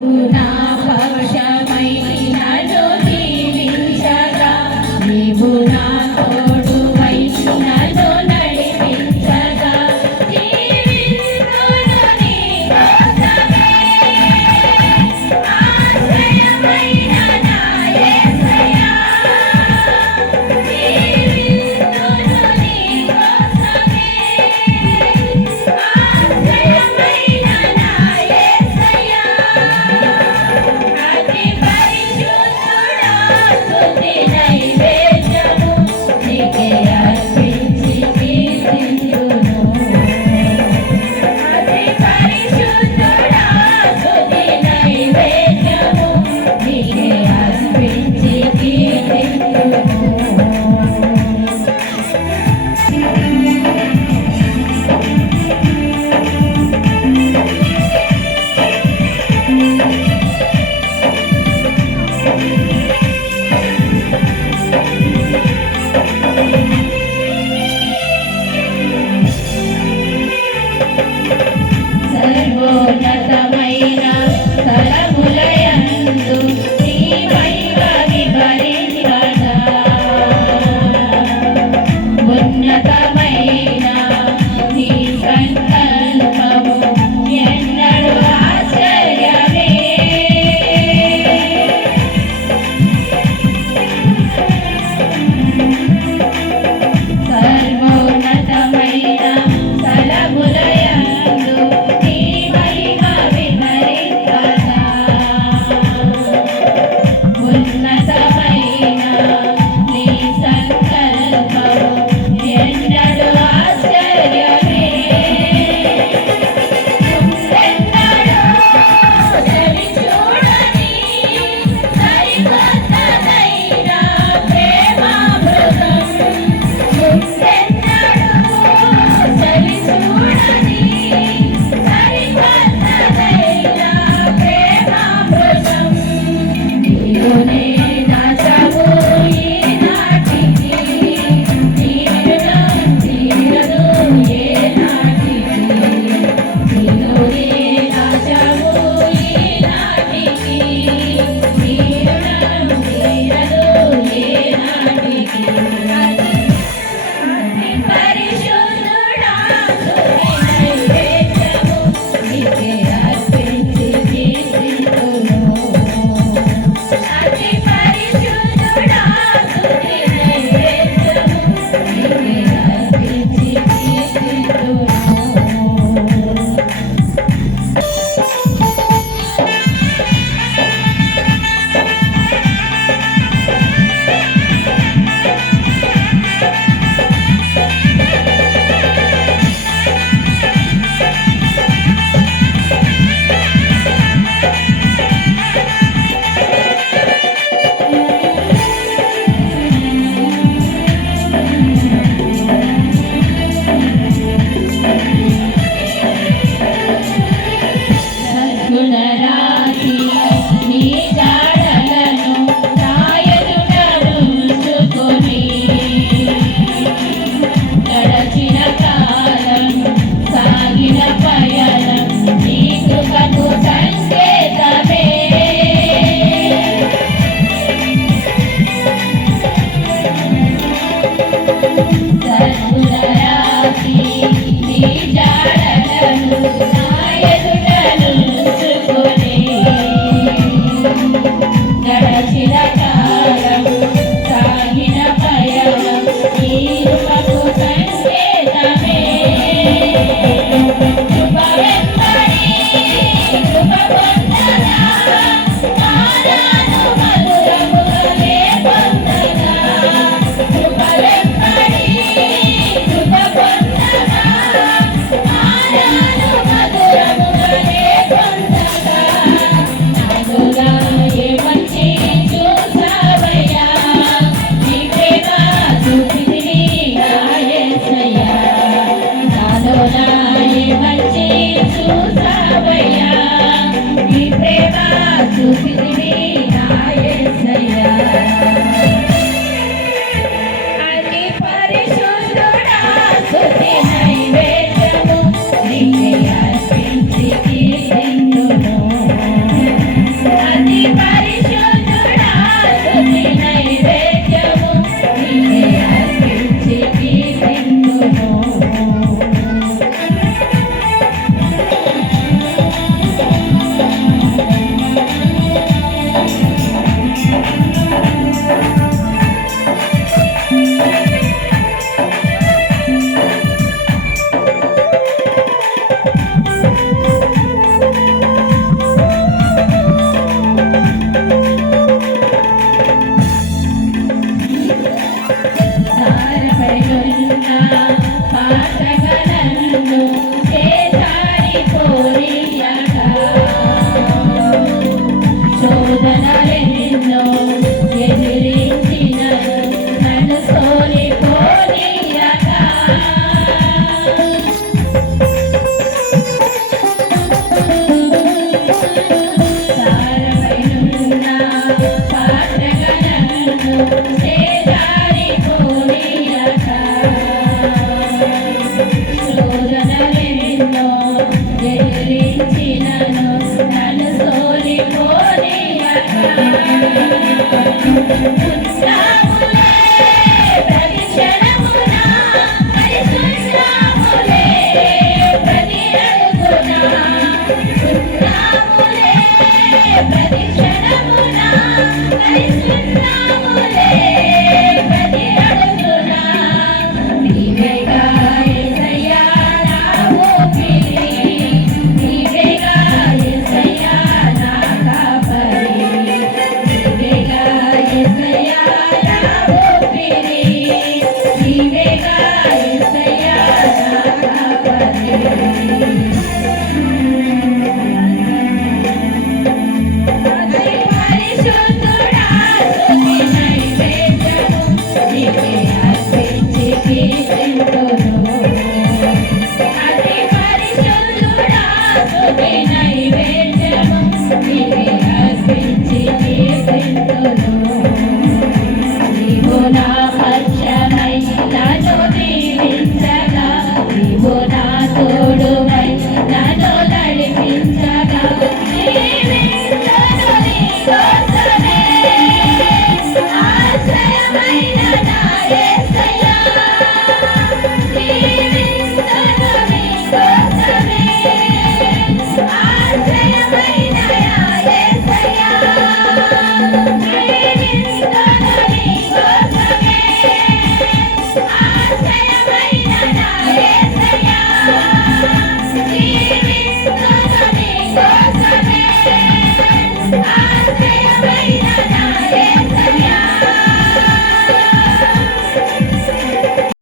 నా పక్షమై